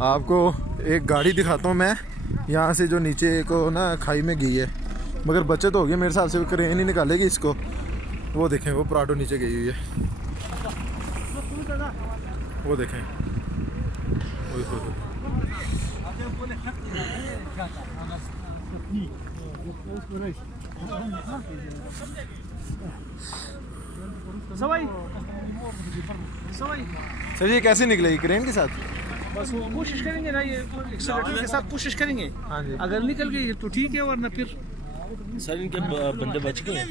आपको एक गाड़ी दिखाता हूँ मैं, यहाँ से जो नीचे को ना खाई में गई है, मगर बचत हो गई मेरे हिसाब से, क्रेन ही निकालेगी इसको। वो देखें वो प्राडो नीचे गई हुई है, वो देखें। सर ये कैसे निकलेगी क्रेन के साथ? बस वो कोशिश करेंगे ना, ये एक्सेलेरेटर के साथ कोशिश करेंगे। हाँ जी, अगर निकल गई तो ठीक है, वरना फिर सर इनके बंदे बच गए,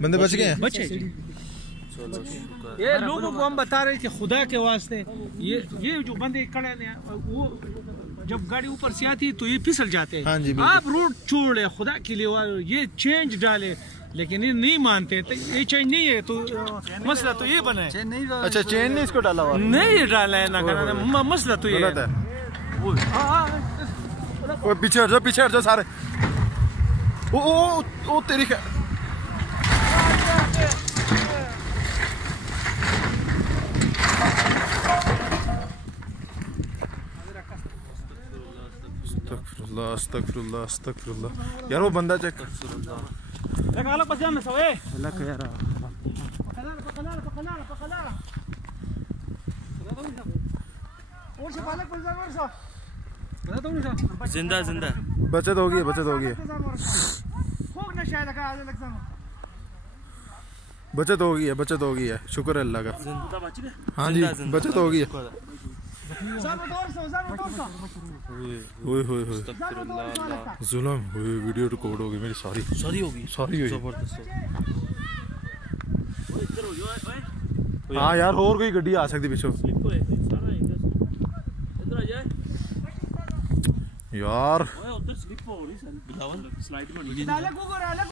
बंदे बच गए हैं। बचे। ये लोगों को हम बता रहे थे खुदा के वास्ते, ये जो बंदे खड़े हैं वो जब गाड़ी ऊपर से आती है तो ये फिसल जाते हैं। हाँ जी, आप रोड छोड़े खुदा के लिए, ये चेंज डाले, लेकिन ये नहीं मानते। तो ये चेंज नहीं है तो मसला तो ये बना है। अच्छा चेन ने इसको डाला हुआ नहीं डाला है ना, मसला तो ये है। वो पीछे हट जाओ सारे। ओ तेरी क्या अस्तगफुरुल्लाह। यार वो बंदा चेक जिंदा बचत होगी। बचत होगी है, शुक्र है अल्लाह का। हाँ जी बचत होगी है। जुल्म हुई, वीडियो रिकॉर्ड होगी मेरी सारी होगी। हाँ यार और कोई गड्डी आ सकती पिछो यार।